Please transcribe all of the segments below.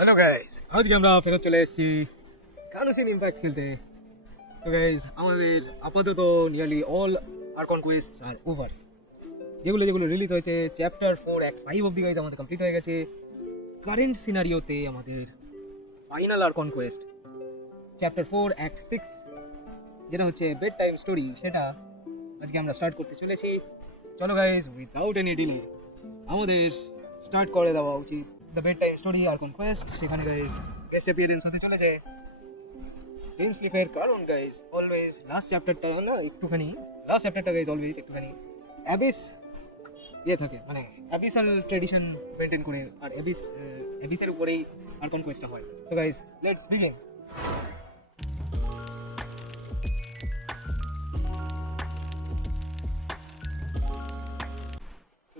Hello guys আজকে আমরা ফেরত চলে এসেছি গানশিন ইম্প্যাক্ট খেলতে। তো গাইস আমাদের আপাতত নিয়ারলি অল আর্কন কোয়েস্টস আর ওভার। যেগুলো রিলিজ হয়েছে চ্যাপ্টার 4 অ্যাক্ট 5 অবধি গাইস আমাদের কমপ্লিট হয়ে গেছে। কারেন্ট সিনারিওতে আমাদের final argon Quest chapter 4 act 6 যেটা হচ্ছে বেড টাইম স্টোরি, সেটা আজকে আমরা স্টার্ট করতে চলেছি। চলো গাইস উইদাউট এনি ডিলে আমাদের স্টার্ট করে দেওয়া উচিত the bed time story archon quest. সেখানে গাইস গেস্ট অ্যাপিয়ারেন্স হতে চলেছে ডেইনস্লিফের, কারণ গাইস অলওয়েজ লাস্ট চ্যাপ্টারটা গাইস অলওয়েজ একটুখানি অ্যাবিস থাকে, মানে অ্যাবিসাল ট্রেডিশন মেনটেন করে, আর অ্যাবিসের উপরেই আর্কন কোয়েস্টটা হয়। So guys let's begin.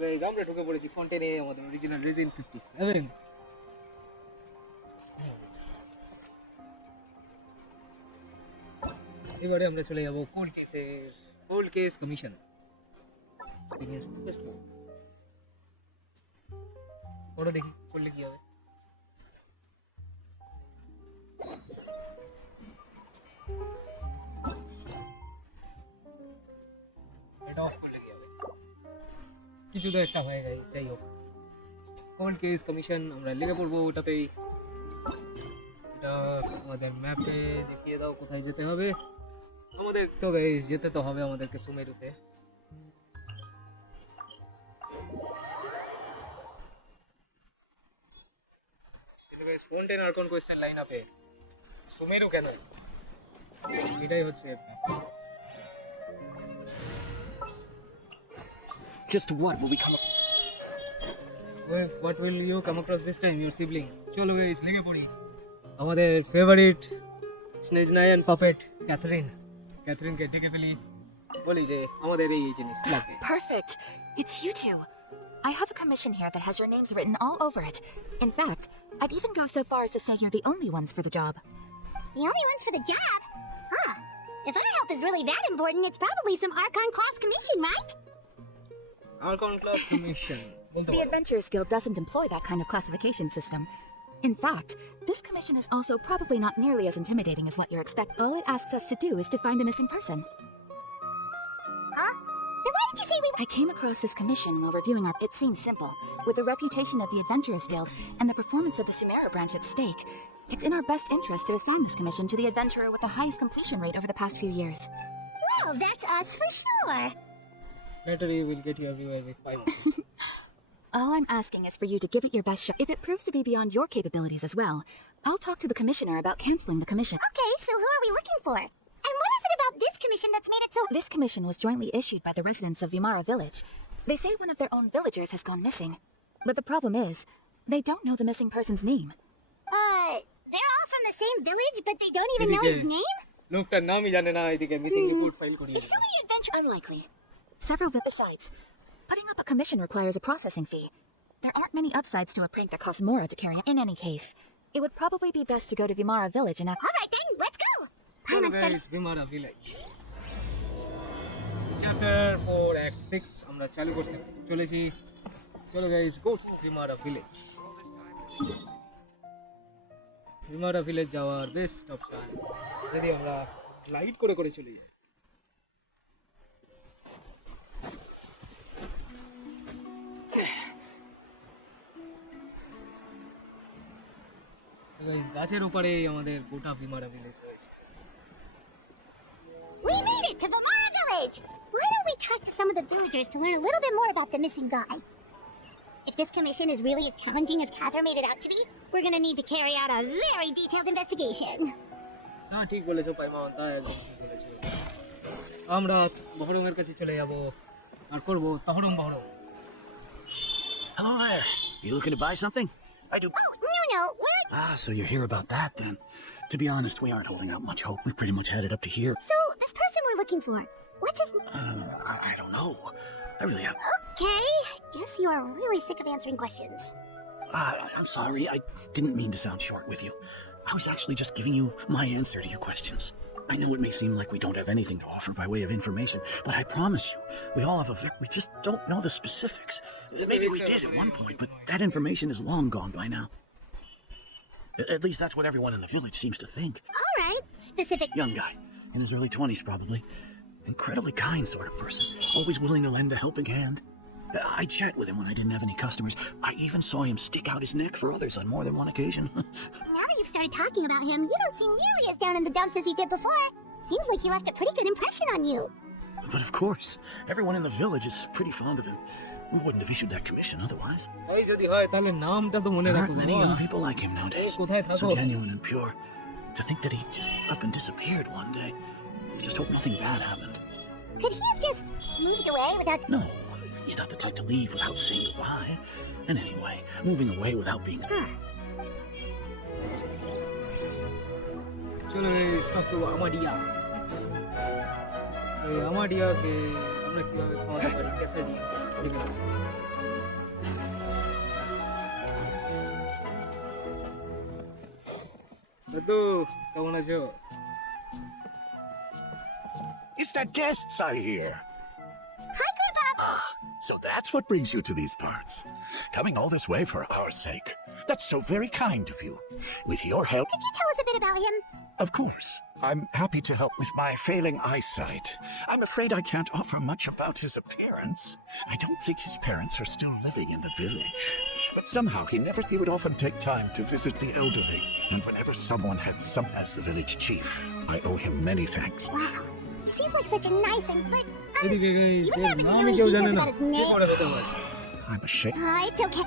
Guys আমরা ঢুকে পড়েছি ফন্টেনে, আমাদের অরিজিনাল রেজিন 57। এবারে আমরা চলে যাব cold case commission experience test পড়ো, দেখি করলে কি হবে। এটা অফ করলে কি হবে, কিছু তো একটা হয়ে গেছে। যাই হোক, কোল্ড কেস কমিশন আমরা লিখে পড়বো ওটাতেই। এটা আমাদের ম্যাপে দেখিয়ে দাও কোথায় যেতে হবে। আমাদের তো গাইস যেতে তো হবে আমাদেরকে সুমেরুতে। কিন্তু গাইস ফন্টেন আর্কন কোয়েস্টের লাইন আপে সুমেরু কেন, এটাই হচ্ছে। Just what will we come up? What will you come across this time? Your sibling. চলো গাইস লেগে পড়ি। আমাদের ফেভারিট স্নেজনায়ন পাপেট ক্যাথরিনকে ডেকে ফেলি, বলি যে আমাদের এই জিনিস লাগবে। Perfect. It's you two. I have a commission here that has your names written all over it. In fact, I'd even go so far as to say you're the only ones for the job. The only ones for the job? Huh. If our help is really that important, it's probably some Archon class commission, right? Archon class commission. The Adventurers Guild doesn't employ that kind of classification system. In fact, this commission is also probably not nearly as intimidating as what you're expecting. All it asks us to do is to find a missing person. Huh? Then why did you say we were— I came across this commission while reviewing our— It seems simple. With the reputation of the Adventurers Guild and the performance of the Vimara branch at stake, it's in our best interest to assign this commission to the adventurer with the highest completion rate over the past few years. Well, that's us for sure. Battery will get you everywhere with 5. All I'm asking is for you to give it your best shot. If it proves to be beyond your capabilities as well, I'll talk to the commissioner about canceling the commission. Okay, so who are we looking for? And what is it about this commission that's made it so— This commission was jointly issued by the residents of Vimara Village. They say one of their own villagers has gone missing. But the problem is, they don't know the missing person's name. They're all from the same village, but they don't even know his name? লোকটার নামই জানে না, এদিকে missing report file করি। Is so many adventure— Unlikely. Besides, putting up a commission requires a processing fee. There aren't many upsides to a prank that costs more to carry out. In any case, it would probably be best to go to Vimara Village and— Alright then, let's go! চলো guys ভিমারা village chapter 4 act 6 আমরা চালু করতে চলেছি। চলো guys go to ভিমারা village যাওয়ার best option যদি আমরা glide করে চলে যাই। গাইস গাছের উপরে আমাদের গোটা ভিমারা ভিলেজ রয়েছে। We made it to Vimara Village! Why don't we talk to some of the villagers to learn a little bit more about the missing guy? If this commission is really as challenging as Catherine made it out to be, we're gonna need to carry out a very detailed investigation. হ্যাঁ ঠিক বলেছো পাইমা, তাই একদম ঠিক বলেছো। আমরা বহরমের কাছে চলে যাব আর করব বহরম। Hello there. You looking to buy something? I do. Oh, no, we're— So you're here about that then. To be honest, we aren't holding out much hope. We pretty much had it up to here. So, this person we're looking for, what's his— I don't know. I really have— Okay, guess you are really sick of answering questions. I'm sorry. I didn't mean to sound short with you. I was actually just giving you my answer to your questions. I know it may seem like we don't have anything to offer by way of information, but I promise you, we all have we just don't know the specifics. Maybe we did at one point, but that information is long gone by now. At least that's what everyone in the village seems to think. Alright, specific. Young guy, in his early 20s probably. Incredibly kind sort of person, always willing to lend a helping hand. I chat with him when I didn't have any customers. I even saw him stick out his neck for others on more than one occasion. Now that you've started talking about him, you don't seem nearly as down in the dumps as you did before. Seems like he left a pretty good impression on you. But of course, everyone in the village is pretty fond of him. We wouldn't have issued that commission otherwise. ভাই যদি হয় তাহলে নামটা তো মনে There aren't রাখবো many young people like him nowadays. কোথায় থাকো? So genuine and pure. To think that he just up and disappeared one day. I just hope nothing bad happened. Could he have just moved away without... No, he's not the type to leave without saying goodbye. And anyway, moving away without being... চলো stock two আমাডিয়া এই আমাডিয়াকে আমরা কিভাবে খাওয়াতে পারি ক্যাসাডিয়া দেখে নাও। দাদু কেমন আছো? It's the guests I hear. Hi, Caribert! So that's what brings you to these parts. Coming all this way for our sake. That's so very kind of you. With your help... Could you tell us a bit about him? Of course. I'm happy to help with my failing eyesight. I'm afraid I can't offer much about his appearance. I don't think his parents are still living in the village. But somehow he would often take time to visit the elderly. And whenever someone had some as the village chief, I owe him many thanks. Wow, he seems like such a nice and... But, এদিকে guys you এর happen to know নামে any কেউ details জানে না about his K name? করে হতে পারে? I'm ashamed. It's okay.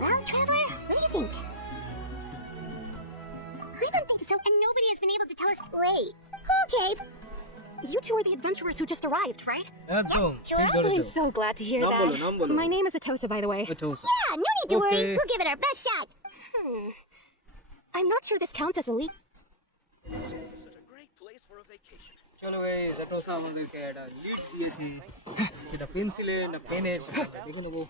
Well, Traveler, what do you think? I don't think so, and nobody has been able to tell us. Wait. Okay. You two are the adventurers who just arrived, right? একদম ঠিক I'm ধরেছো। so glad to hear নাম that. বলো, নাম বলো। My name is Atosa, by the way. Atosa. Yeah, no need to worry. Okay. We'll give it our best shot. I'm not sure this counts as a leap. চলো guys Atosa আমাদেরকে একটা lead দিয়েছি সেটা পেন্সিলের না পেনের দেখে নেবো।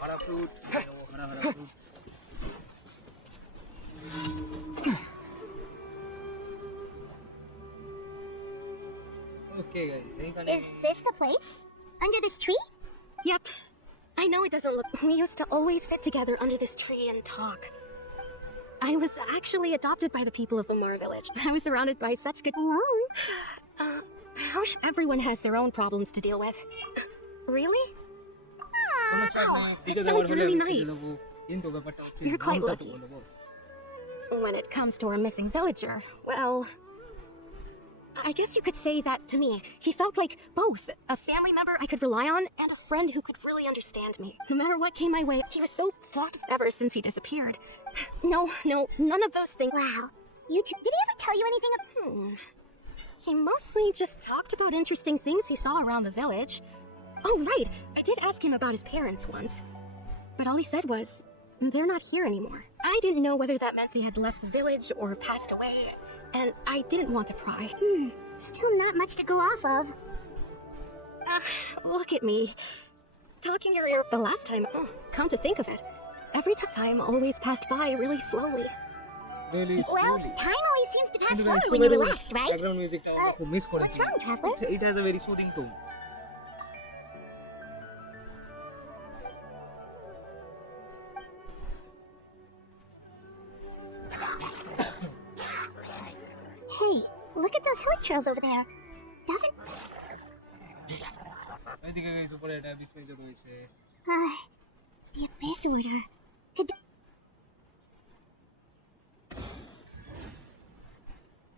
হারা ফ্রুট হারা হারা ফ্রুট ওকে গাইস এইখানে Is this the place? Under this tree? Yep. I know it doesn't look... We used to always sit together under this tree and talk. I was actually adopted by the people of Vimara Village. I was surrounded by such good... Alone? Everyone has their own problems to deal with. Really? কোনো চাপ নেই দিতে That দেওয়ার sounds হলে really আমি দিতে nice. দেবো কিন্তু ব্যাপারটা হচ্ছে You're quite নামটা তো lucky. বলো বস। When it comes to our missing villager, well... I guess you could say that to me. He felt like both a family member I could rely on and a friend who could really understand me. No matter what came my way, he was so thought of ever since he disappeared. No, none of those things. Wow. You two, did he ever tell you anything? He mostly just talked about interesting things he saw around the village. Oh, right. I did ask him about his parents once. But all he said was, they're not here anymore. I didn't know whether that meant they had left the village or passed away. And I didn't want to pry. Still not much to go off of. Look at me. Talking your ear the last time. Come to think of it. Every time always passed by really slowly. Really Well, slowly. time always seems to pass কিন্তু slower guys, when you're super relaxed, right? background musicটা আমরা খুব miss করেছি। What's wrong, Traveler? It has a very soothing tone. Hey, look at those foot trails over there. Doesn't... এইদিকে guys উপরে একটা display রয়েছে। The Abyss Order. Could be...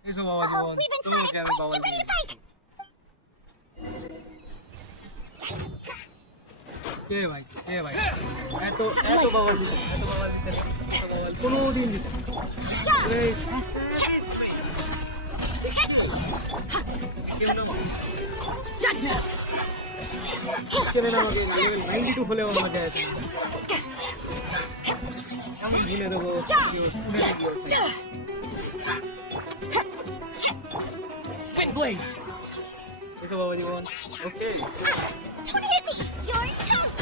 এসো বাবা Uh-oh, Jibon we've been তুমি spotted! আমি Quick, বাবা get ready to fight! কে ভাই এত বাবা দিতে কোনোদিন দিতে গাইস কেউ না চলে না আমাকে লেভেল 92 হলেও আমাকে আছে আমি ভুলে দেবো এসো বাবা জীবন ওকে Don't hit me! You're toast!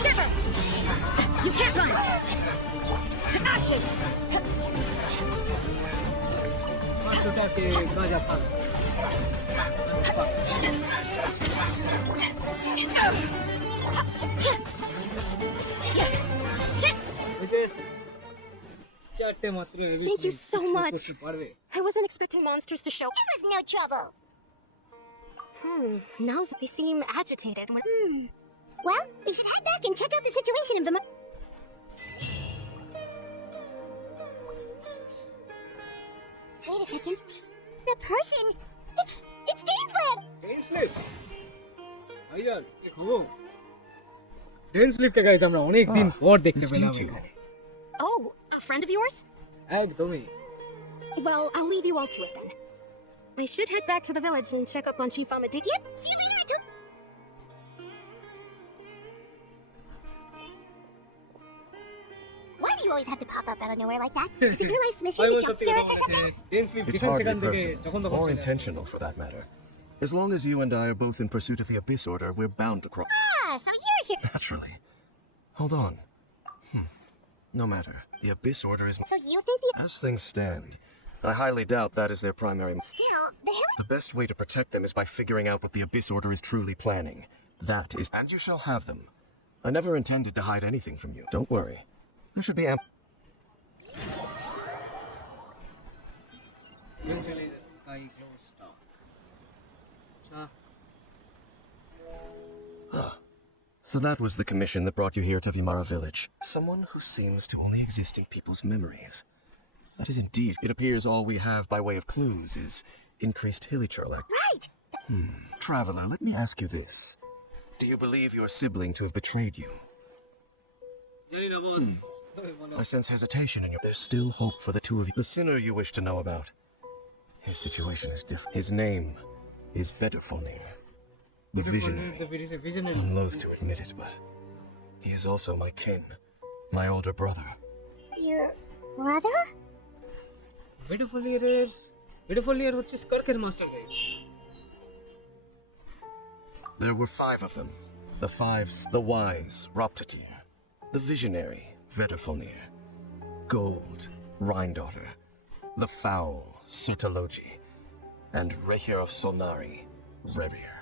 Shiver! You can't run! to ashes! 500টাকে গাঁজা খান। এই যে চারটে মাত্র Thank you so much. করতে পারবে। I wasn't expecting monsters to show. It was no trouble. Now that they seem agitated. Well, we should head back and check out the situation in Vimara. Wait a second. The person. It's Dainsleif. Dainsleif? ভাইয়া কি খবর? Dainsleif কে guys আমরা অনেক দিন পর দেখতে পেলাম এখানে। Oh, a friend of yours? একদমই। Well, I'll leave you all to it then. I should head back to the village and check up on Chief Amadiki. Yep. See you later, Archon. Why do you always have to pop up out of nowhere like that? Is it your life's mission to jump scare us or something? Dainsleif It's যেখান hardly সেখান থেকে personal, যখন তখন or চলে আসে। intentional for that matter. As long as you and I are both in pursuit of the Abyss Order, we're bound to cross. Ah, so you're here. Naturally. Hold on. No matter. The Abyss Order is... So you think the... As things stand, I highly doubt that is their primary... Still, the hell... The best way to protect them is by figuring out what the Abyss Order is truly planning. That is... And you shall have them. I never intended to hide anything from you. Don't worry. There should be ample... Eventually the sky glows down. আচ্ছা। So that was the commission that brought you here to Vimara Village. Someone who seems to only exist in people's memories. That is indeed. It appears all we have by way of clues is increased hilichurl activity. Right. Traveler, let me ask you this. Do you believe your sibling to have betrayed you? জানি না বস। I sense hesitation in your... There's still hope for the two of you. The sinner you wish to know about. His situation is different. His name is Vedderfolnir. The visionary. The visionary. I'm loath to admit it, but he is also my kin, my older brother. Your brother? Vedderfolnir হচ্ছে স্কার্কের master guys. There were 5 of them. The fives, the wise, Roptatir. The visionary, Vedderfolnir. Gold, Rhindaughter. The foul, Sutalogi. And Rehir of Solnari, Rerir.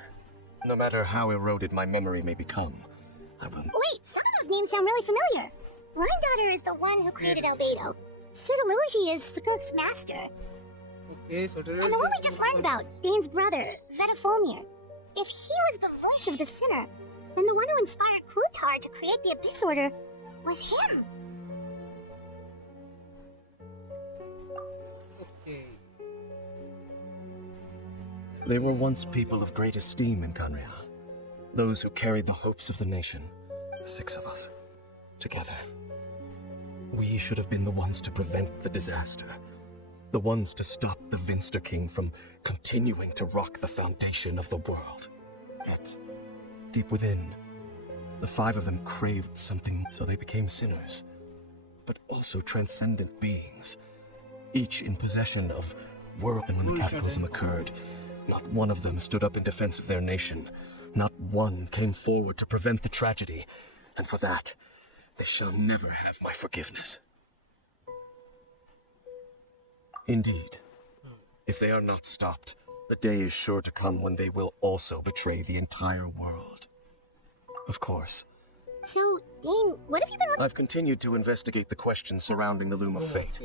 No matter how eroded my memory may become, I will... Wait, some of those names sound really familiar. Rhindaughter is the one who created Albedo. Sutalogi is Skirk's master. Okay, so And the one we just learned about, Dane's brother, Vedderfolnir. If he was the voice of the sinner, then the one who inspired Plutar to create the Abyss Order was him. Okay. They were once people of great esteem in Khaenri'ah. Those who carried the hopes of the nation. 6 of us. Together. We should have been the ones to prevent the disaster. The ones to stop the Vinster King from continuing to rock the foundation of the world. Yet, deep within, the 5 of them craved something, so they became sinners. But also transcendent beings. Each in possession of world. And when the cataclysm occurred, not one of them stood up in defense of their nation. Not one came forward to prevent the tragedy. And for that, they shall never have my forgiveness. Indeed, if they are not stopped, the day is sure to come when they will also betray the entire world. Of course, So, Dane, what have you been looking... I've continued to investigate the questions surrounding the Loom of Fate.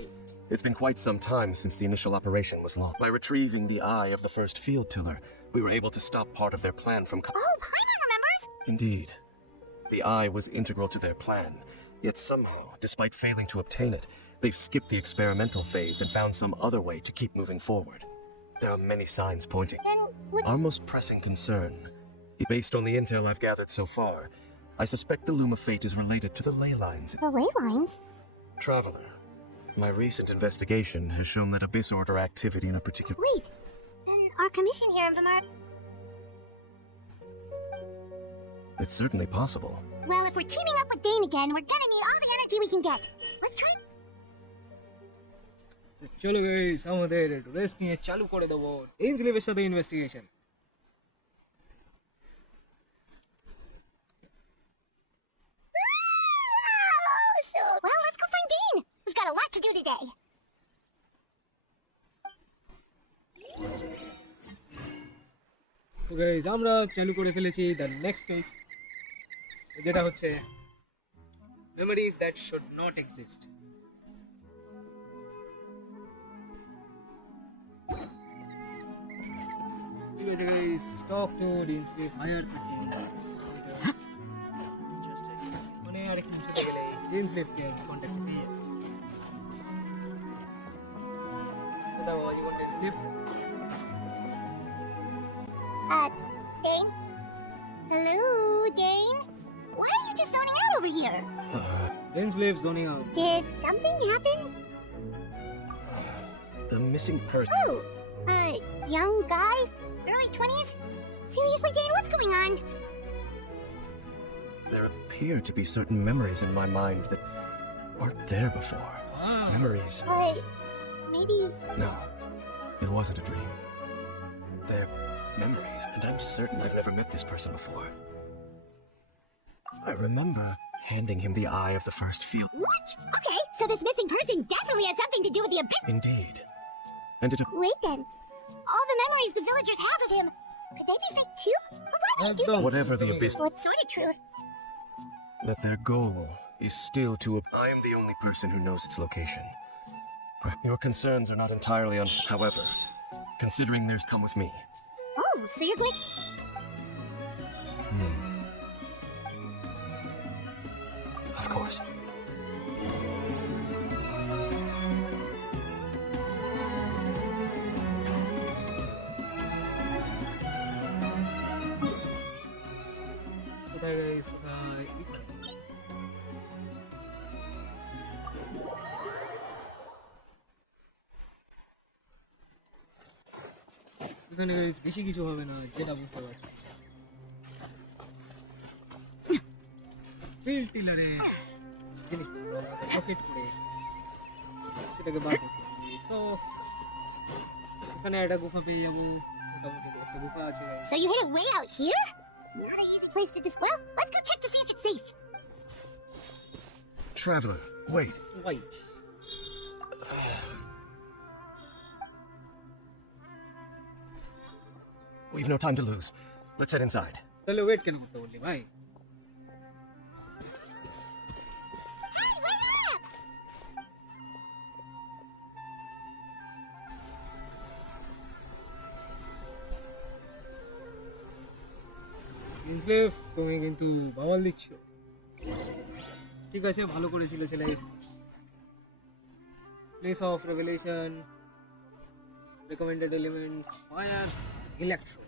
It's been quite some time since the initial operation was launched. By retrieving the eye of the first field tiller, we were able to stop part of their plan from... Oh, Paimon remembers! Indeed. The eye was integral to their plan, yet somehow, despite failing to obtain it, they've skipped the experimental phase and found some other way to keep moving forward. There are many signs pointing. Then what... Our most pressing concern, based on the intel I've gathered so far, I suspect the Loom of Fate is related to the ley lines. The ley lines? Traveler, my recent investigation has shown that Abyss Order activity in a particular... Wait, then our commission here in Vimara... It's certainly possible. Well, if we're teaming up with Dane again, we're gonna need all the energy we can get. Let's try... চলো guys আমাদের rest নিয়ে চালু করে দেবো ডেইনসলিফের সাথে investigation. Well, let's go find Dane. day. তো guys আমরা চালু করে ফেলেছি দ্য নেক্সট স্টেজ, যেটা হচ্ছে memories that should not exist. ঠিক আছে guys, talk to Dainsleif higher 30 মানে আরেকটু চলে গেলে Dainsleif কে কন্টাক্ট দিয়ে সেটা was one Dainsleif। Dane? Hello, Dane? Why are you just zoning out over here? Dainsleif zoning out. Did something happen? The missing person. Oh, young guy? Early 20s? Seriously, Dane, what's going on? There appear to be certain memories in my mind that weren't there before. Ah. Memories. Maybe... No, it wasn't a dream. They're memories, and I'm certain I've never met this person before. I remember handing him the eye of the first field. What? Okay, so this missing person definitely has something to do with the abyss. Indeed. And it Wait then. All the memories the villagers have of him, could they be fake too? But why would he do something? whatever the abyss, What sort of truth? that their goal is still to. I am the only person who knows its location. Your concerns are not entirely however, considering there's come with me. Oh, so you're going... Of course. কোথায় guys, কোথায়? এখানে guys বেশি কিছু হবে না, যেটা বুঝতে পারছি। ফিল্ড টিলারে জিনিসগুলো রকেট করে সেটাকে বার করতে হবে। সো এখানে একটা গুফা পেয়ে যাবো, মোটামুটি একটা গুফা আছে guys। So you hid it way out here? Not an easy place to well, let's go check to see if it's safe. Traveler, wait. Wait. We've no time to lose. Let's head inside. তাহলে wait কেন করতে বললি ভাই? Hey, wait up! Dainsleif, তুমি কিন্তু bowel দিচ্ছ। ঠিক আছে, ভালো করেছিল ছেলে। Place of revelation, recommended elements, fire, electro.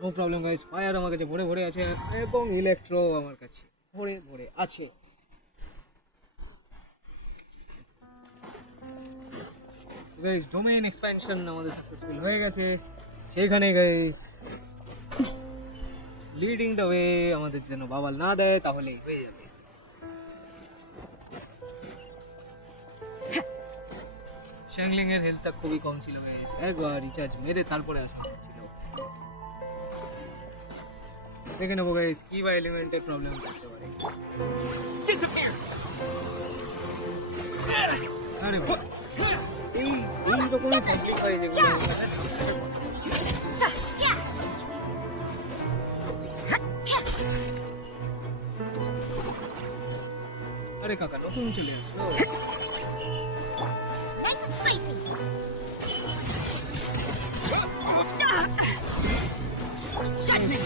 No problem guys, fire আমার কাছে ভরে ভরে আছে এবং ইলেকট্রো আমার কাছে ভরে ভরে আছে। গাইস ডোমেইন এক্সপ্যানশন আমাদের সাকসেসফুল হয়ে গেছে। সেইখানে গাইস লিডিং দ্য ওয়ে আমাদের যেন বাবাল না দেয়, তাহলেই হয়ে যাবে। শ্যাংলিং এর হেলথটা খুবই কম ছিল গাইস, একবার রিচার্জ মেরে তারপরে আসা ছিল। দেখে নেবো গাইস কি বা এলিমেন্টের প্রবলেম করতে পারে। আরে ভাই, এই রকমই পাবলিক হয় যেগুলো। আরে কাকা নতুন চলে আসলো। Nice and spicy.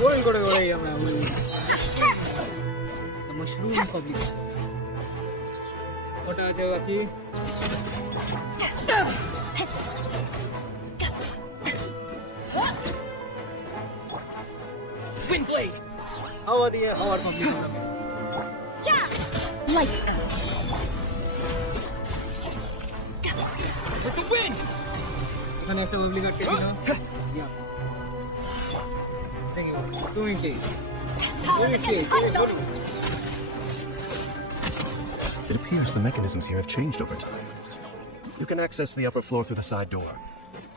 গোল করে করে আমরা মাশরুম পাবলিক কটা আছে বাকি? Windblade! হাওয়া দিয়ে হাওয়ার পাবলিক আমরা Light spell. With the wind! এখানে একটা পাবলিক আটকে ছিল। তুমি কে? It appears the mechanisms here have changed over time. You can access the upper floor through the side door.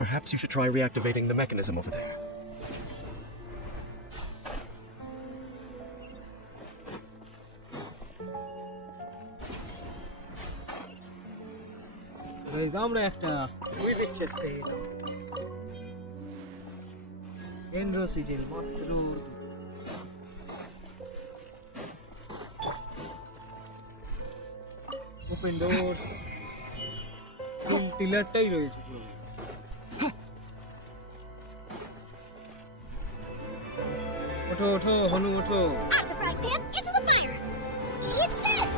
Perhaps you should try reactivating the mechanism over there. Guys আমরা একটা সুইজিট chest পেয়ে গেলাম। কেন্দ্র সিজিল মাত্র open ডোর ফুল টিলারটাই রয়েছে পুরো। ওঠো ওঠো হনু ওঠো। Out of the frying pan, into the fire! Eat this!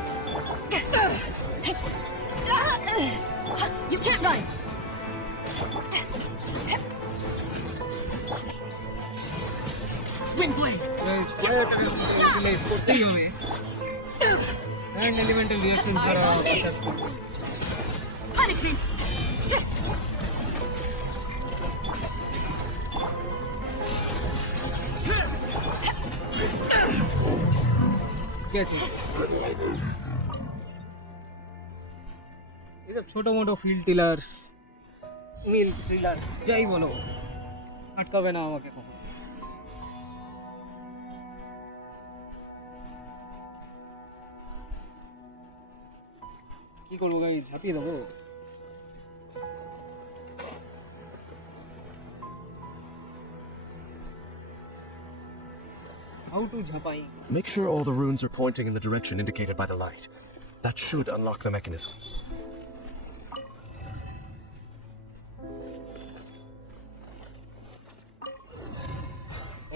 You can't run! Windblade! Guys ফায়ারটা ইউটিলাইজ করতেই হবে। এন্ড এলিমেন্টাল রিঅ্যাকশন ছাড়া Punishment! গেছে। এসব ছোট মোটো ফিল্ড টিলার মিল টিলার যাই বলো আটকাবে না আমাকে কখনো। কি করবো গাইস, ঝাঁপিয়ে দেবো? How to ঝাঁপাই? Make sure all the runes are pointing in the direction indicated by the light. That should unlock the mechanism.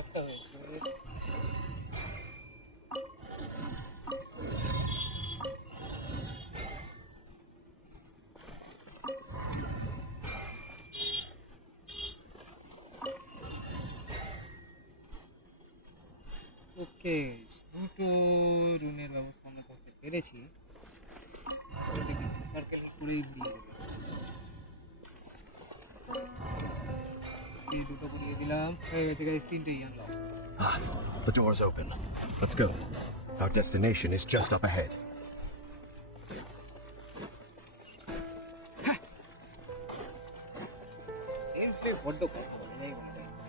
একটা হয়েছে। ওকে, দুটো রুমের ব্যবস্থা আমরা করতে পেরেছি। সার্কেল করেই ঘুরিয়ে দেবে। এই দুটো ঘুরিয়ে দিলাম, হয়ে গেছে গাইস, তিনটেই আনলাম। Ah, the door's open. Let's go. Our destination is just up ahead. Dainsleif বড্ড কম নেই বলে গাইস।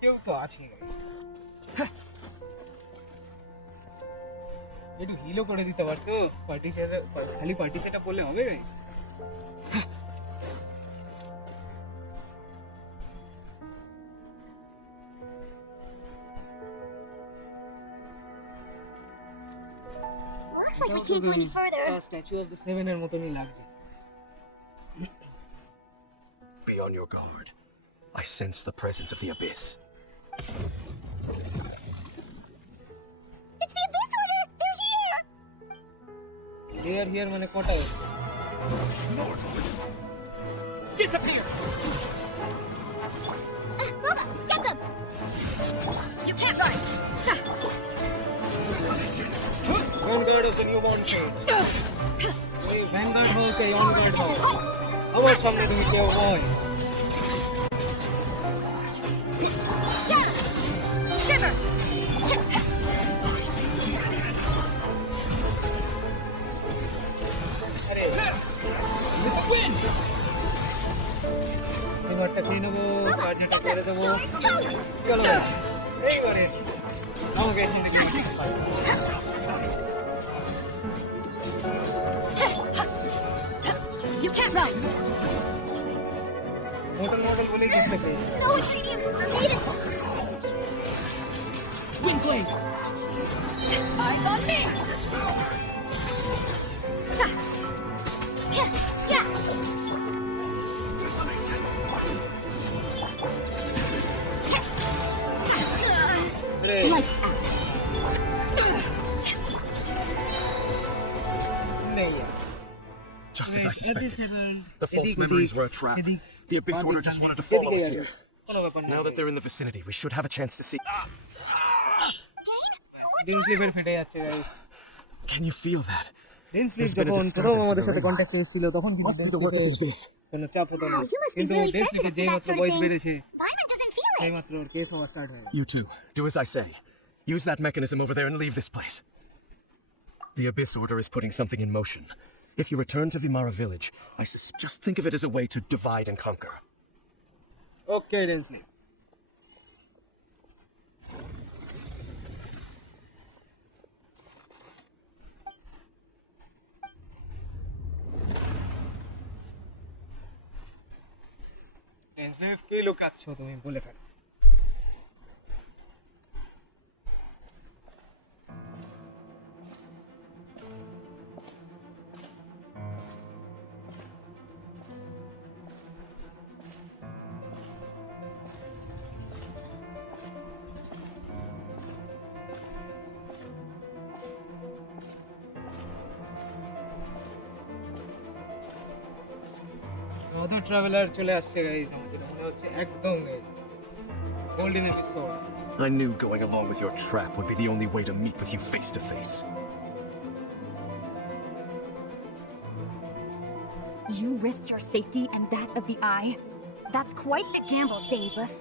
কেউ তো আছে গাইস। একটু হিলও করে দিতে পারতো, পার্টি সেট খালি পার্টি সেটআপ বললে হবে guys? Looks like we can't go any further. Statue of the seven এর মতনই লাগছে। Be on your guard. I sense the presence of the abyss. It's the Abyss Order! They're here! Here here মানে কটা? Disappear! Loba, get them! You can't run! Vanguard of the newborn fate. এই vanguard হচ্ছে অনগার্ড হও। আমার সামনে তুমি কেউ নয়। Shiver! আরে এবারটা খেয়ে নেবো, কাজটা করে দেবো। চলো এইবারে আমাকে সামনে দিয়ে You can't run! Motor motor বলেই চেষ্টা করি। No ingredients are needed! Windblade! Eyes on me! Yeah! আরে নেই। Just as I suspected. The The false memories were a trap. The Abyss Order just wanted to follow us here. Now that they're in the vicinity, we should have a chance to see. Dainsleif ফেটে যাচ্ছে guys. Can you feel that? Dainsleif There's been a যখন disturbance প্রথম in আমাদের the সাথে ring কন্ট্যাক্টে lines. এসেছিল তখন কিন্তু Must be the work of the Dainsleif Abyss. কোনো চাপ হতো না, Wow, you must be কিন্তু very Dainsleif sensitive to যেই that মাত্র sort of বয়স thing. বেড়েছে Vimara doesn't feel সেই it! মাত্র ওর কেস হওয়া স্টার্ট হয়ে You two, do as I say. Use that mechanism over there and leave this place. The Abyss Order is putting something in motion. If you return to Vimara Village, just think of it as a way to divide and conquer. Okay Dainsleif। ডেন্সলেফ কে লুকাচ্ছ তুমি বলে ফেলো। আমাদের traveller চলে আসছে guys, আমাদের মনে হচ্ছে একদম guys golden episode. I knew going along with your trap would be the only way to meet with you face to face. You risked your safety and that of the Eye. That's quite the gamble, Dainsleif.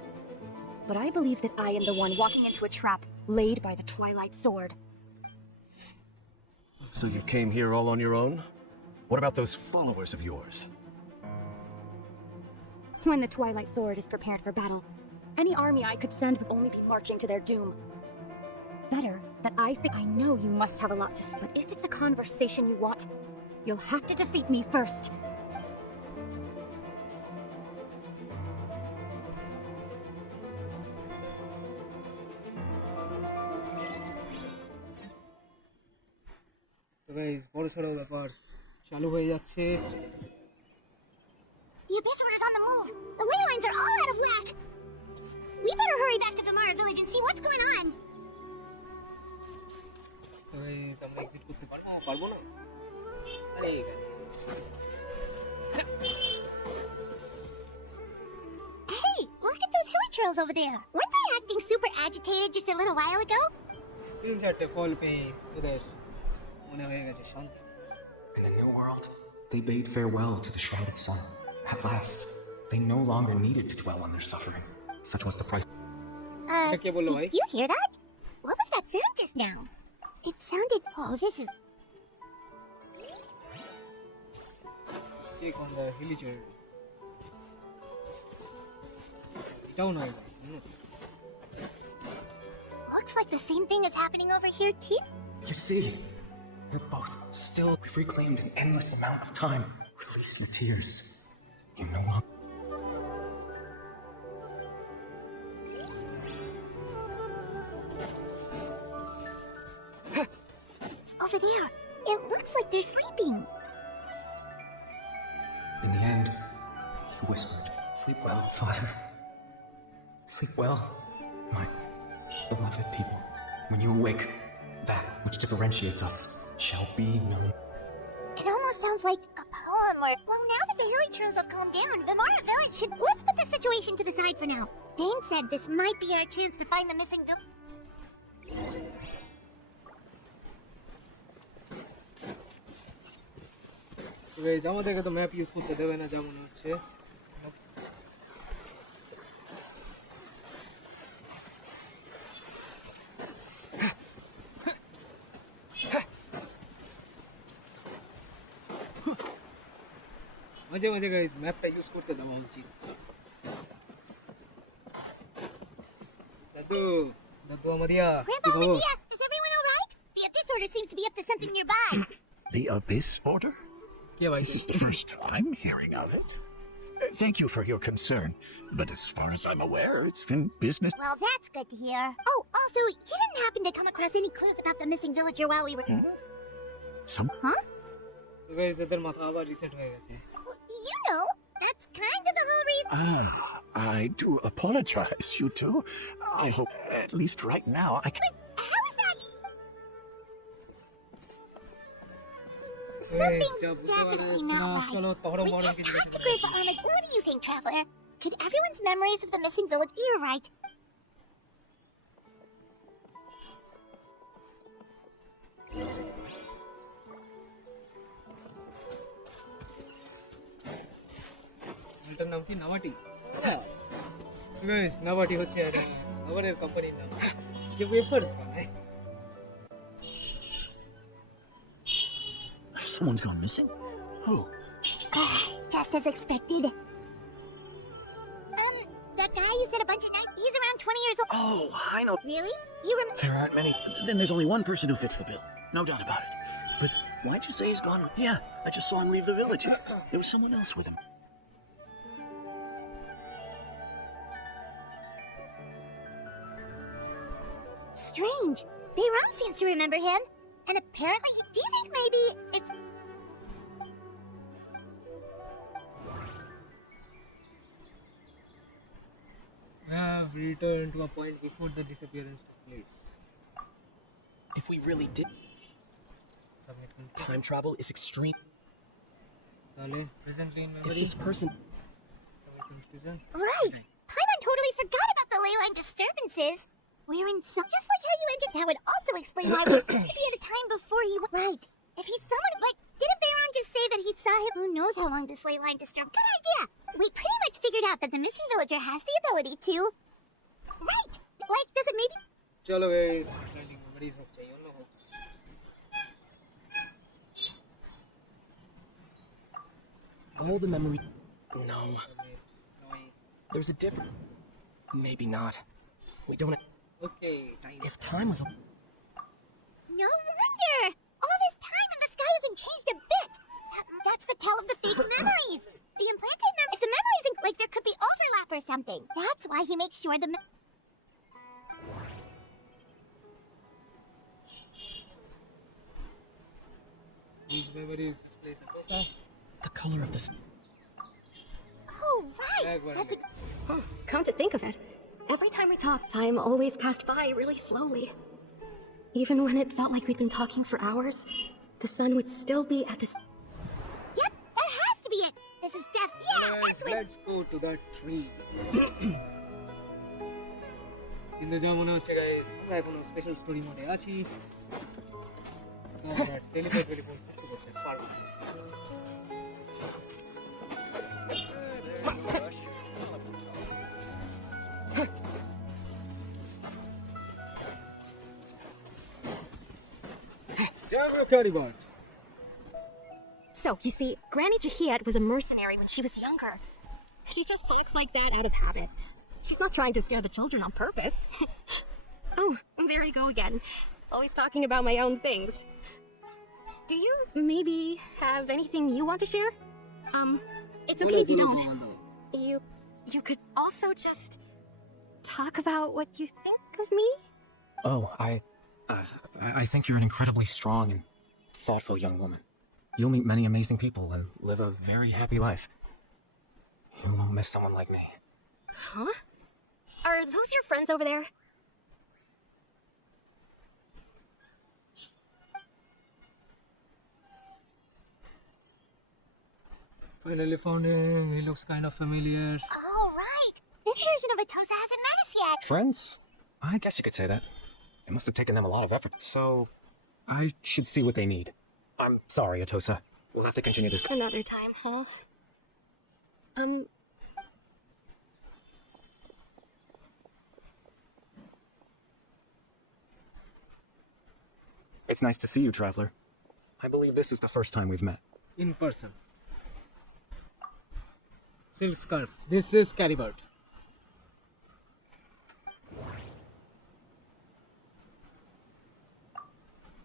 But I believe that I am the one walking into a trap laid by the Twilight Sword. So you came here all on your own? What about those followers of yours? When the Twilight Sword is prepared for battle, any army I could send would only be marching to their doom. Better that I know you must have a lot to say, but if it's a conversation you want, you'll have to defeat me first. তো guys বড় সড়ো ব্যাপার চালু হয়ে যাচ্ছে। The Abyss Order's on the move. The ley lines are all out of whack. We better hurry back to Vimara Village and see what's going on. তো guys আমরা exit করতে পারবো না। আরে Hey, look at those hilly trails over there. Weren't they acting super agitated just a little while ago? তিন চারটে ফল পেয়ে ওদের মনে হয়ে গেছে শান্তি। In the New World, they bade farewell to the shrouded sun. At last, they no longer needed to dwell on their suffering. Such was the price. কে বললো ভাই? Did you hear that? What was that sound just now? It sounded... Oh, this is... check on the hilly trail. এটাও নয়। Looks like the same thing is happening over here, too. You see, you're both still. We've reclaimed an endless amount of time. Release the tears. You no longer. Over there. It looks like they're sleeping. In the end, he whispered, "Sleep well, Father. Sleep well, my beloved people. When you awake, that which differentiates us shall be known." It almost sounds like a poem or... Well, now that the hilly trails have calmed down, Vimara Village should... Let's put the situation to the side for now. Dane said this might be our chance to find the missing village. তো guys আমাদেরকে তো map use করতে দেবে না যা মনে হচ্ছে। মাঝে মাঝে গাইস ম্যাপটা ইউজ করতে দেওয়া উচিত। দাদু দাদু আমাদিয়া Grandpa Medea, is everyone all right? The Abyss Order seems to be up to something nearby. The Abyss Order? কে ভাই? This is the first I'm hearing of it. Thank you for your concern, but as far as I'm aware, it's been business. Well, that's good to hear. Oh, also, you didn't happen to come across any clues about the missing villager while we were... Some Huh? তো guys এদের মাথা আবার reset হয়ে গেছে। Well, you know, that's kind of the whole reason... I do apologize, you two. I hope, at least right now, I can... How is that? Guys Something's যা বুঝতে পারা definitely যাচ্ছে না। not right. চলো তহরম We Baram just কিছু have to Grandpa Ahmed. What do you think, Traveler? Could everyone's memories of the missing village... You're right. এটার নাম কি? নাভাটি। গাইস নাভাটি হচ্ছে এটা আমাদের কোম্পানির নাম, যে ওয়েফার্স বানায়। Someone's gone missing? Who? Just as expected. That guy you said a bunch of nights... He's around 20 years old. Oh, I know. Really? You remember... There aren't many. Then there's only one person who fits the bill. No doubt about it. But why'd you say he's gone? Yeah, I just saw him leave the village. There was someone else with him. strange. Bayram seems to remember him. And apparently, do you think maybe it's... We have returned to a point before the disappearance took place. If we really did, Submit conclusion. time travel is extreme. তাহলে presently in If memory. this person... Submit conclusion. Right! Paimon totally forgot about the ley line disturbances. We're in some... Just like how you entered, that would also explain why we seem to be at a time before he... Right. If he's someone... Like, didn't Bayram just say that he saw him? Who knows how long this ley line disturbed? Good idea! We pretty much figured out that the missing villager has the ability to... Right! Like, does it maybe... चलो guys, blending memories हो चाहिए उन लोगों को. All the memory... No. Submit. There's a difference. Maybe not. We don't... Okay, time. If time was... No wonder! All this time and the sky hasn't changed a bit! That's the tell of the fake memories! The implanted memories... If the memories... Like, there could be overlap or something. That's why he makes sure the... These memories, this place, and The color of this... Oh, right! That's Huh, come to think of it, every time we talked, time always passed by really slowly. Even when it felt like we'd been talking for hours, the sun would still be at this. Yep, that has to be it! This is Yeah, guys, that's where... let's go to that tree. কিন্তু যা মনে হচ্ছে guys আমরা এখনো special story মোডে আছি তো আমরা টেলিপোর্ট করতে পারবো না। Jago Caribert. So, you see, Granny Jahiat was a mercenary when she was younger. She just talks like that out of habit. She's not trying to scare the children on purpose. Oh, there you go again. Always talking about my own things. Do you maybe have anything you want to share? It's okay if you don't. You could also just talk about what you think of me? Oh, I think you're an incredibly strong and thoughtful young woman. You'll meet many amazing people and live a very happy life. You won't miss someone like me. Huh? Are those your friends over there? Finally found him. He looks kind of familiar. Oh, right! This version of Atosa hasn't met us yet! Friends? I guess you could say that. It must have taken them a lot of effort, so I should see what they need. I'm sorry, Atosa. We'll have to continue this. Another time, huh? It's nice to see you, Traveler. I believe this is the first time we've met. In person. Silk scarf. This is Caribert.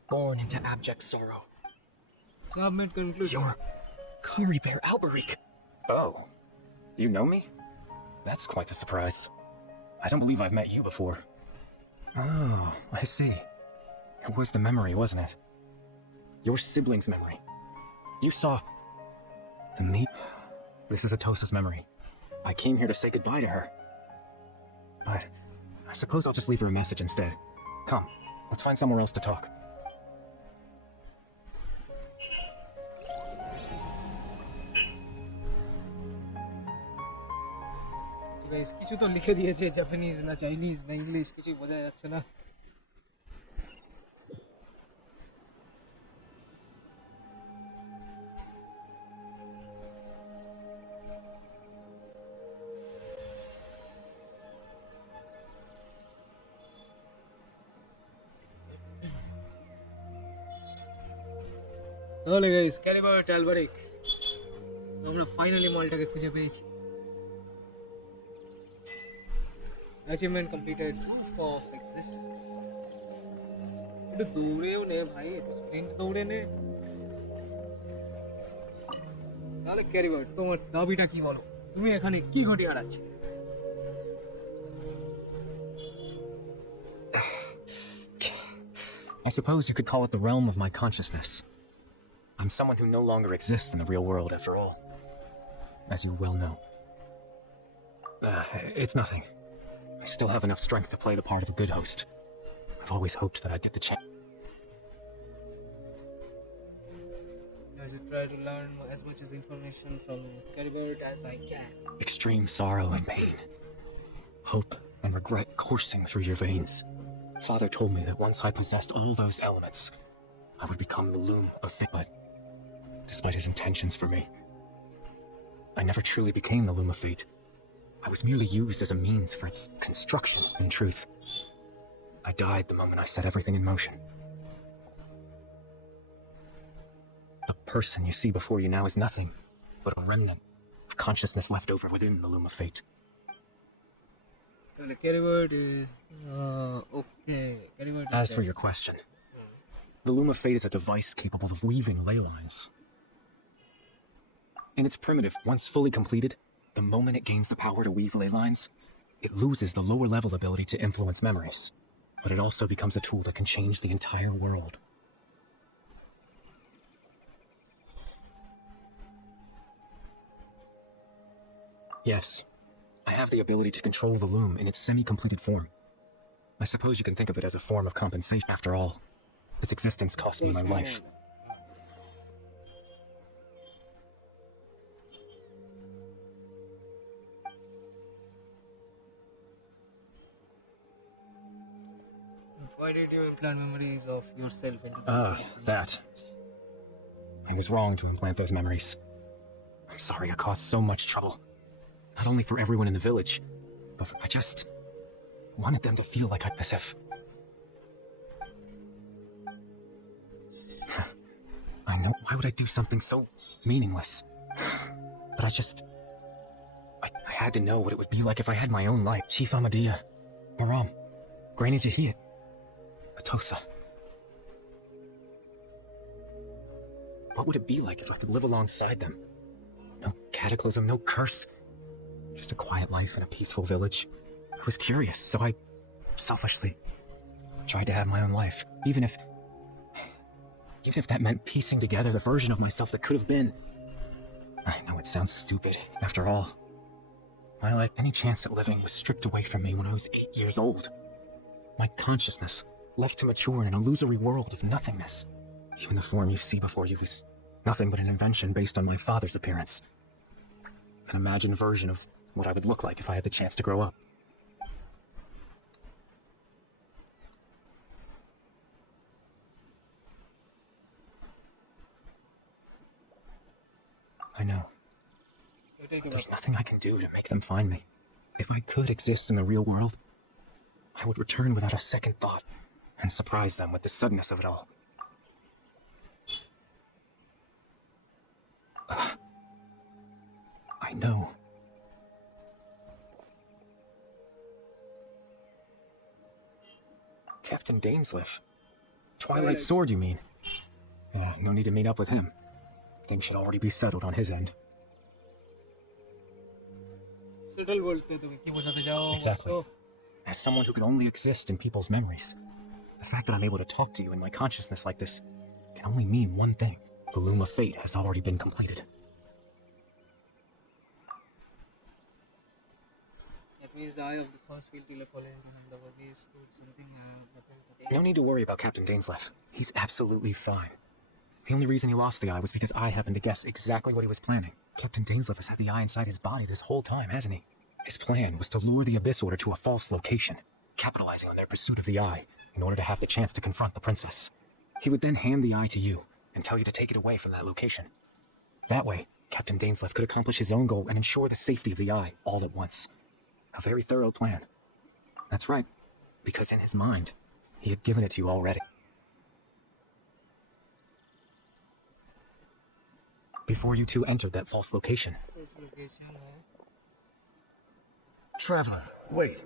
Born into abject sorrow. Submit conclusion. You're Caribert Alberic. Oh, you know me? That's quite the surprise. I don't believe I've met you before. Oh, I see. It was the memory, wasn't it? Your sibling's memory. You saw... the meat... This is Atosa's memory. I came here to say goodbye to her. But I suppose I'll just leave her a message instead. Come, let's find somewhere else to talk. Guys কিছু তো লিখে দিয়েছে Japanese না Chinese না English কিছু বোঝা যাচ্ছে না তাহলে গাইস ক্যারিবার্ট অ্যালবারিক আমরা ফাইনালি মলটাকে খুঁজে পেয়েছি Achievement completed. Proof of existence. এটা দৌড়েও নে ভাই এটা স্প্রিন্ট দৌড়ে নে তাহলে ক্যারিবার্ট তোমার দাবিটা কি বলো তুমি এখানে কি ঘটি হারাচ্ছে I suppose you could call it the realm of my consciousness. I'm someone who no longer exists in the real world, after all. As you well know. It's nothing. I still have enough strength to play the part of a good host. I've always hoped that I'd get the chance. I should try to learn as much as information from Caribert as I can. Extreme sorrow and pain. Hope and regret coursing through your veins. Father told me that once I possessed all those elements, I would become the Loom of Fate. But despite his intentions for me, I never truly became the Loom of Fate. I was merely used as a means for its construction, in truth. I died the moment I set everything in motion. The person you see before you now is nothing but a remnant of consciousness left over within the Loom of Fate. Well, Caribert is... okay. Caribert is As for dead. your question, the Loom of Fate is a device capable of weaving ley lines. In its primitive, once fully completed, the moment it gains the power to weave ley lines, it loses the lower level ability to influence memories, but it also becomes a tool that can change the entire world. Yes, I have the ability to control the loom in its semi-completed form. I suppose you can think of it as a form of compensation. After all, its existence cost me my life. Why did you implant memories of yourself into That. I was wrong to implant those memories. I'm sorry I caused so much trouble. Not only for everyone in the village, but I just wanted them to feel like as if... I know, why would I do something so meaningless? But I had to know what it would be like if I had my own life. Chief Amadia, Maram, Granny Jahiyat, Atosa. What would it be like if I could live alongside them? No cataclysm, no curse. Just a quiet life in a peaceful village. I was curious, so I selfishly tried to have my own life. Even if that meant piecing together the version of myself that could have been. I know it sounds stupid. After all, my life, any chance at living, was stripped away from me when I was 8 years old. My consciousness left to mature in an illusory world of nothingness. Even the form you see before you was nothing but an invention based on my father's appearance. An imagined version of what I would look like if I had the chance to grow up. I know. There's nothing I can do to make them find me. If I could exist in the real world, I would return without a second thought and surprise them with the suddenness of it all. I know. Captain Dainsleif. Twilight Sword, you mean? Yeah, no need to meet up with him. Things should already be settled on his end. Exactly. As someone who can only exist in people's memories, the fact that I'm able to talk to you in my consciousness like this can only mean one thing. The Loom of Fate has already been completed. That means the eye of the first field killer fallen into him. The body is something No need to worry about Captain Dainsleif. He's absolutely fine. The only reason he lost the eye was because I happened to guess exactly what he was planning. Captain Dainsleif has had the eye inside his body this whole time, hasn't he? His plan was to lure the Abyss Order to a false location, capitalizing on their pursuit of the eye in order to have the chance to confront the princess. He would then hand the eye to you and tell you to take it away from that location. That way, Captain Dainsleif could accomplish his own goal and ensure the safety of the eye all at once. A very thorough plan. That's right, because in his mind, he had given it to you already. Before you two entered that false location. Traveler, wait.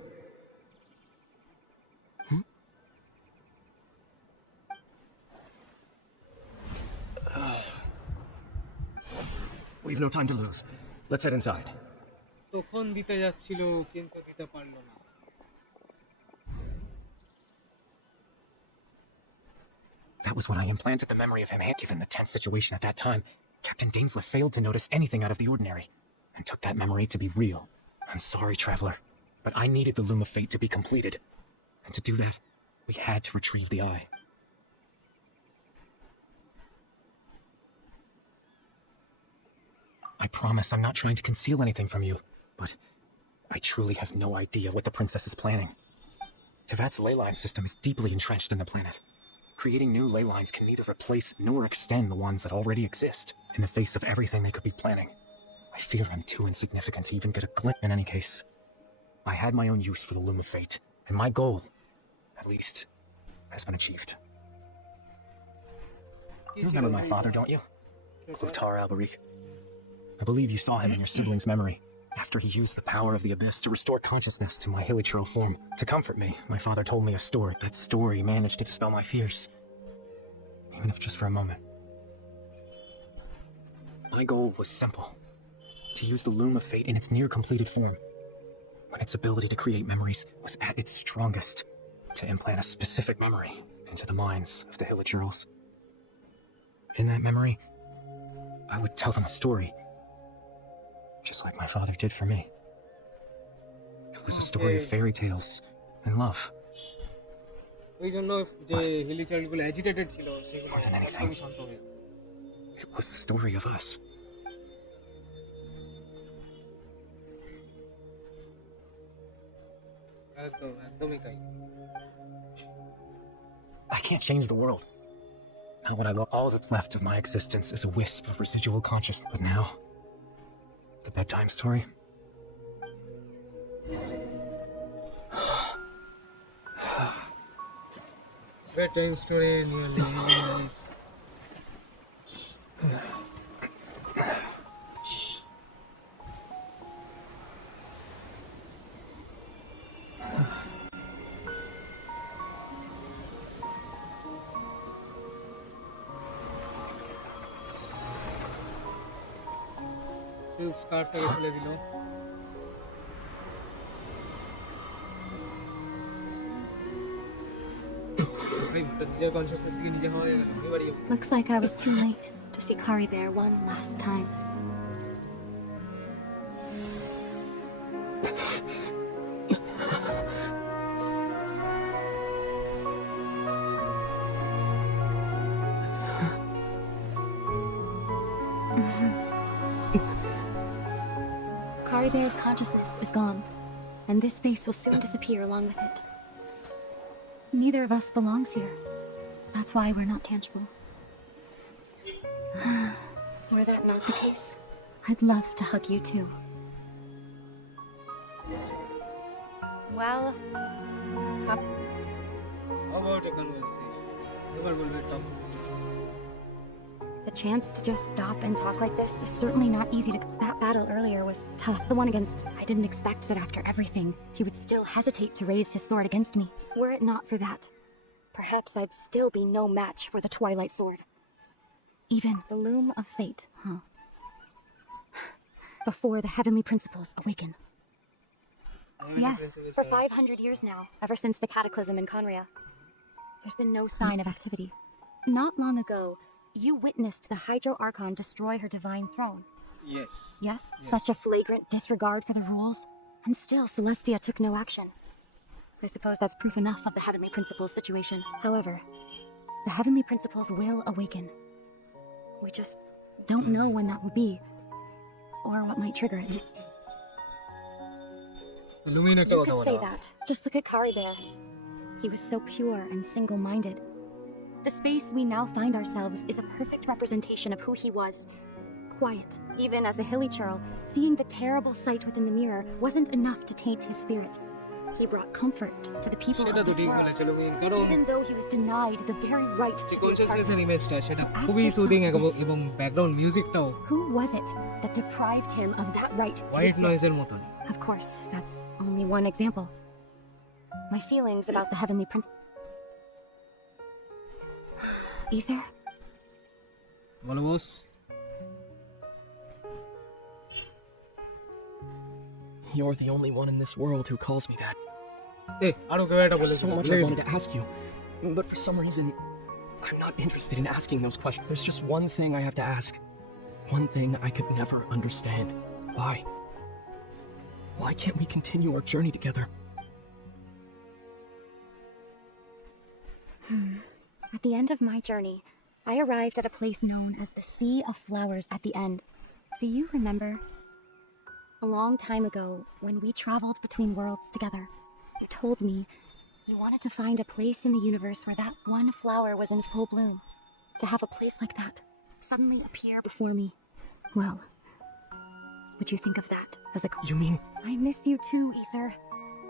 We've no time to lose. Let's head inside. তখন দিতে যাচ্ছিল কিন্তু দিতে পারলো না। That was what I implanted the memory of him. Given the tense situation at that time, Captain Dainsleif failed to notice anything out of the ordinary, and took that memory to be real. I'm sorry, Traveler, but I needed the Loom of Fate to be completed. And to do that, we had to retrieve the eye. I promise I'm not trying to conceal anything from you, but I truly have no idea what the princess is planning. Tevat's ley line system is deeply entrenched in the planet. Creating new ley lines can neither replace nor extend the ones that already exist, in the face of everything they could be planning. I fear I'm too insignificant to even get a glimpse. In any case, I had my own use for the Loom of Fate, and my goal, at least, has been achieved. You remember my father, don't you? Clotar Alberic. I believe you saw him in your sibling's memory, after he used the power of the Abyss to restore consciousness to my hilichurl form. To comfort me, my father told me a story. That story managed to dispel my fears, even if just for a moment. My goal was simple: to use the Loom of Fate in its near-completed form, when its ability to create memories was at its strongest, to implant a specific memory into the minds of the hilichurls. In that memory, I would tell them a story, just like my father did for me. It was a story of fairy tales and love. ওই জন্য যে হিলিচার্ডগুলো agitated ছিল সেগুলো More than anything, খুবই শান্ত হয়ে it was the story of us. একদমই তাই I can't change the world. Not when I look. All that's left of my existence is a wisp of residual consciousness. But now, the bedtime story. bedtime story nearly is স্কার্ফটাকে খুলে দিল নিজের consciousness থেকে নিজে হয়ে গেল এবারে Looks like I was too late to see Caribert one last time. Caribert's consciousness is gone, and this space will soon disappear along with it. Neither of us belongs here. That's why we're not tangible. Were that not the case, I'd love to hug you too. Well, how about a conversation এবার বলবে top the chance to just stop and talk like this is certainly not easy to... That battle earlier was tough. The one against... I didn't expect that after everything, he would still hesitate to raise his sword against me. Were it not for that, perhaps I'd still be no match for the Twilight Sword. Even the Loom of Fate, huh? Before the heavenly principles awaken. Yes, for 500 years now, ever since the cataclysm in Khaenri'ah, there's been no sign of activity. Not long ago, you witnessed the Hydro Archon destroy her divine throne. Yes? Such a flagrant disregard for the rules, and still Celestia took no action. I suppose that's proof enough of the Heavenly Principles situation. However, the Heavenly Principles will awaken. We just don't know when that will be, or what might trigger it. You could say that. Just look at Caribert. He was so pure and single-minded. The space we now find ourselves is a perfect representation of who he was. Quiet. Even as a hilichurl, seeing the terrible sight within the mirror wasn't enough to taint his spirit. He brought comfort to the people of this world, even though he was denied the very right to take part in it. Who was it that deprived him of that right to exist? Of course, that's only one example. My feelings about the Heavenly Prince... Ether? বলো বস You're the only one in this world who calls me that. আরো কেউ এটা বলে So much I wanted to ask you, but for some reason, I'm not interested in asking those questions. There's just one thing I have to ask. One thing I could never understand. Why? Why can't we continue our journey together? At the end of my journey, I arrived at a place known as the Sea of Flowers at the end. Do you remember? A long time ago, when we traveled between worlds together, you told me you wanted to find a place in the universe where that one flower was in full bloom. To have a place like that suddenly appear before me. Well, would you think of that as a... You mean... I miss you too, Ether.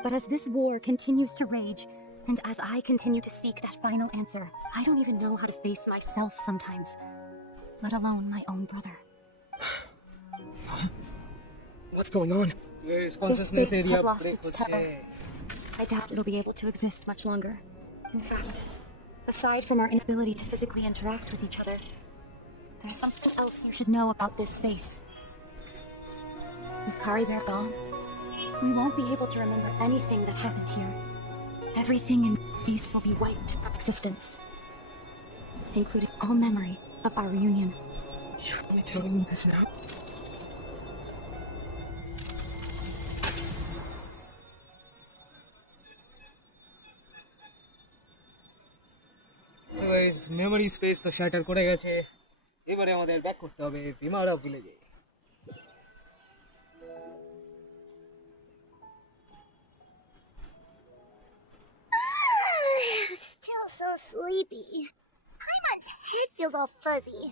But as this war continues to rage, and as I continue to seek that final answer, I don't even know how to face myself sometimes, let alone my own brother. What's going on? Guys, This consciousness space area has lost break its tether. হচ্ছে। I doubt it'll be able to exist much longer. In fact, aside from our inability to physically interact with each other, there's something else you should know about this space. With Caribert gone, we won't be able to remember anything that happened here. Everything in space will be wiped from existence, including all memory of our reunion. You're only telling me this now? Guys memory space তো shutter করে গেছে, এবারে আমাদের back করতে হবে ভিমারা ভিলেজে। Still so sleepy. Paimon's head feels all fuzzy.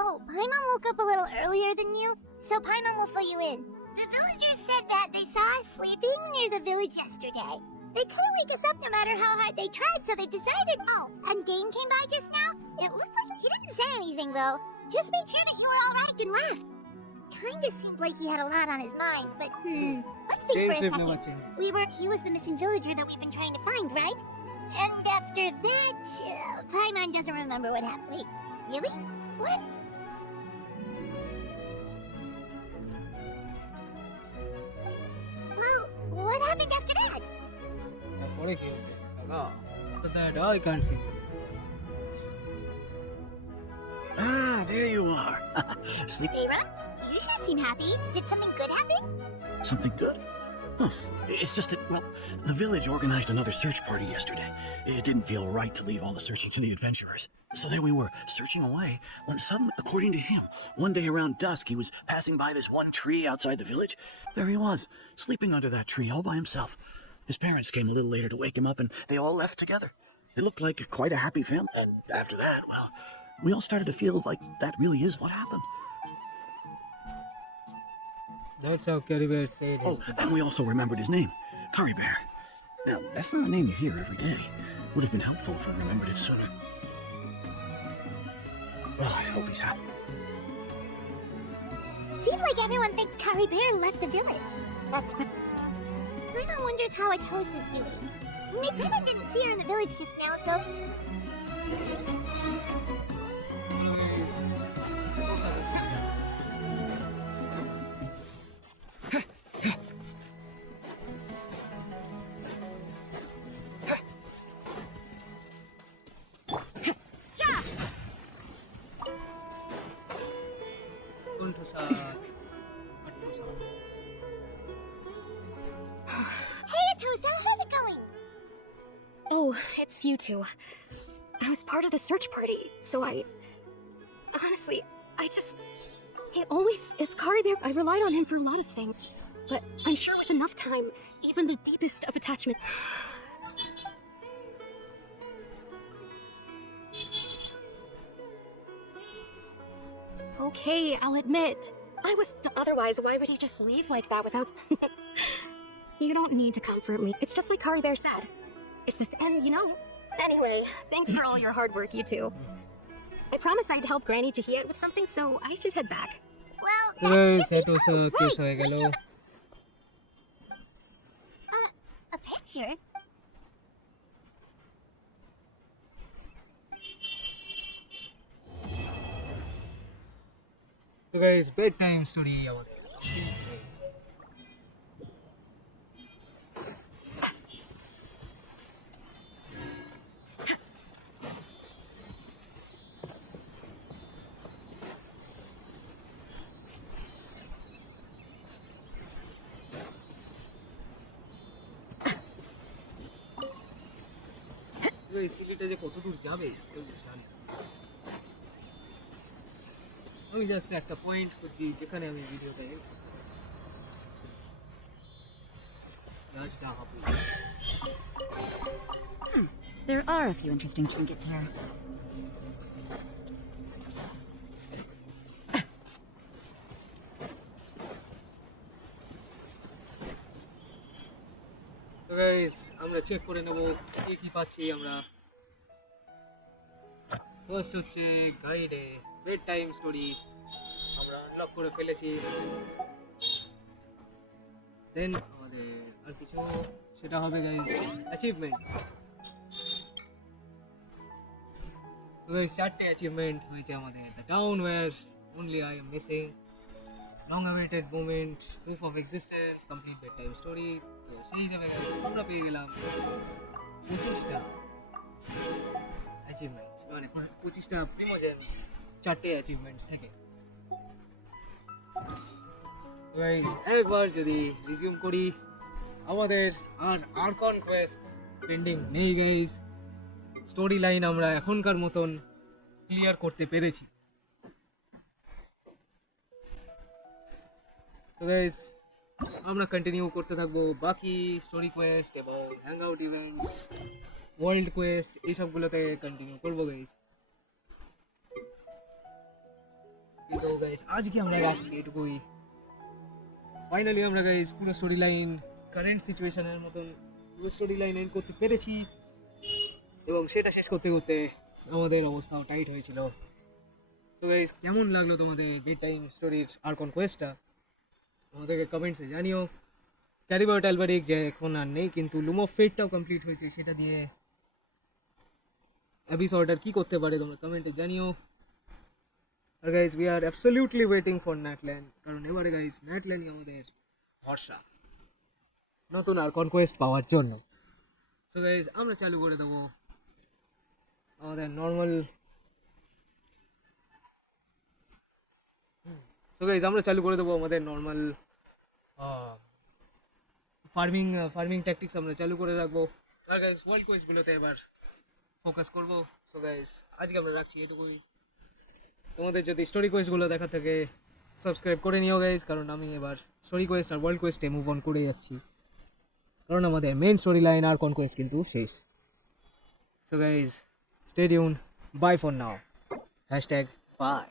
Oh, Paimon woke up a little earlier than you, so Paimon will fill you in. The villagers said that they saw us sleeping near the village yesterday. They couldn't wake us up no matter how hard they tried, so they decided... Oh, and Dane came by just now? It looked like he didn't say anything, though. Just made sure that you were alright and left. Kinda seemed like he had a lot on his mind, but let's think for a Dainsleif never second. changes. He was the missing villager that we've been trying to find, right? And after that, Paimon doesn't remember what happened. Wait, really? What? Well, what happened after that? তারপরে কি হয়েছে দাদা? After that, I can't see. Ah, there you are. Sleep. Aaron, you sure seem happy. Did something good happen? Something good? Huh. It's just that, well, the village organized another search party yesterday. It didn't feel right to leave all the searching to the adventurers. So there we were, searching away, when suddenly, according to him, one day around dusk, he was passing by this one tree outside the village. There he was, sleeping under that tree all by himself. His parents came a little later to wake him up, and they all left together. It looked like quite a happy family. And after that, well, we all started to feel like that really is what happened. That's how Caribert said Oh, and we also remembered his name, Caribert. Now, that's not a name you hear every day. Would have been helpful if we remembered it sooner. Well, I hope he's happy. Seems like everyone thinks Caribert left the village. That's good. Paimon wonders how Atosa's doing. Paimon didn't see her in the village just now, so... Hey, Atosa, how's it going? Oh, it's you two. I was part of the search party, so honestly, if Caribert, I relied on him for a lot of things. But I'm sure with enough time, even the deepest of attachment... Okay, I'll admit. Otherwise, why would he just leave like that without... You don't need to comfort me. It's just like Caribert said. Anyway, thanks for all your hard work, you two. I promised I'd help Granny Tahiyat with something, so I should head back. Well, Guys, that should be Atosa fun. Case Right, হয়ে গেল। a picture? So guys, bedtime story আমাদের। এই সিলিটা যে কত দূর যাবে কেউ জানে না। আমি জাস্ট একটা পয়েন্ট খুঁজছি যেখানে আমি ভিডিওটা রাজটা হবে। There are a few interesting trinkets here. তো গাইস আমরা চেক করে নেব কি কি পাচ্ছি আমরা। ফার্স্ট হচ্ছে গাইডে বেড টাইম স্টোরি আমরা আনলক করে ফেলেছি। দেন আমাদের আর কিছু সেটা হবে গাইস অ্যাচিভমেন্টস। তো গাইস 4টে অ্যাচিভমেন্ট হয়েছে আমাদের। The town where only I am missing, long awaited moment, proof of existence, complete bed time story. তো সেই হিসাবে আমরা পেয়ে গেলাম 25টা অ্যাচিভমেন্টস, মানে 25টা প্রিমোজেন 4টে অ্যাচিভমেন্টস থেকে। গাইস একবার যদি রিজিউম করি, আমাদের আর আর্কন কোয়েস্ট পেন্ডিং নেই গাইস। স্টোরি লাইন আমরা এখনকার মতন ক্লিয়ার করতে পেরেছি। সো গাইস আমরা কন্টিনিউ করতে থাকবো বাকি স্টোরি কোয়েস্ট এবং hang out events, world quest এইসবগুলোতে কন্টিনিউ করবো গাইস। কিন্তু গাইস আজকে আমরা রাখছি এটুকুই। ফাইনালি আমরা গাইস পুরো স্টোরি লাইন কারেন্ট সিচুয়েশনের মতন পুরো স্টোরি লাইন এন্ড করতে পেরেছি এবং সেটা শেষ করতে করতে আমাদের অবস্থাও টাইট হয়েছিল। তো গাইস কেমন লাগলো তোমাদের বেড টাইম স্টোরির আর্কন কোয়েস্টটা আমাদেরকে কমেন্টসে জানিও। ক্যারিবার্ট অ্যালবারিক যে এখন আর নেই, কিন্তু লুম অফ ফেটটাও কমপ্লিট হয়েছে, সেটা দিয়ে অ্যাবিস অর্ডার কী করতে পারে তোমরা কমেন্টে জানিও। আর guys we are absolutely waiting for Natlan, কারণ এবারে গাইজ ন্যাটল্যান্ডই আমাদের ভরসা নতুন আর কনকোয়েস্ট পাওয়ার জন্য। সো গাইজ আমরা চালু করে দেবো আমাদের নর্মাল ফার্মিং ট্যাকটিক্স আমরা চালু করে রাখবো। আর গাইজ ওয়ার্ল্ড কোয়েস্টগুলোতে এবার ফোকাস করবো। সো গাইজ আজকে আমরা রাখছি এটুকুই। তোমাদের যদি স্টোরি কোয়েস্টগুলো দেখা থাকে সাবস্ক্রাইব করে নিও গাইজ, কারণ আমি এবার স্টোরি কোয়েস্ট আর ওয়ার্ল্ড কোয়েস্টে মুভ অন করে যাচ্ছি, কারণ আমাদের মেন স্টোরি লাইন আর কনকোয়েস্ট কিন্তু শেষ। So guys stay tune, bye for now, #by.